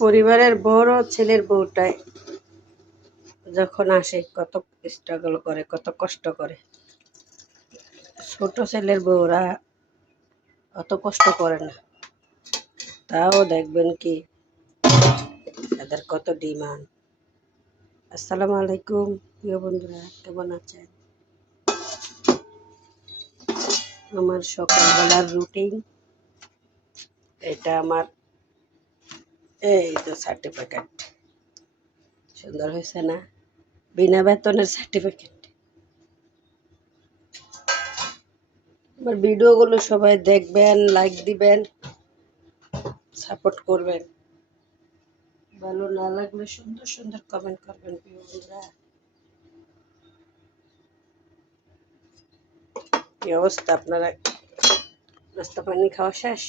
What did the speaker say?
পরিবারের বড় ছেলের বউটাই যখন আসে কত স্ট্রাগল করে, কত কষ্ট করে। ছোট ছেলের বউরা অত কষ্ট করে না, তাও দেখবেন কি তাদের কত ডিমান্ড। আসসালামু আলাইকুম প্রিয় বন্ধুরা, কেমন আছেন? আমার সকালবেলার রুটিন এটা। আমার এই তো সার্টিফিকেট, সুন্দর হয়েছে না? বিনা বেতনের সার্টিফিকেট। আমার ভিডিওগুলো সবাই দেখবেন, লাইক দিবেন, সাপোর্ট করবেন। ভালো না লাগলে সুন্দর সুন্দর কমেন্ট করবেন প্রিয় বন্ধুরা। কি অবস্থা আপনারা? নাস্তা পানি খাওয়া শেষ?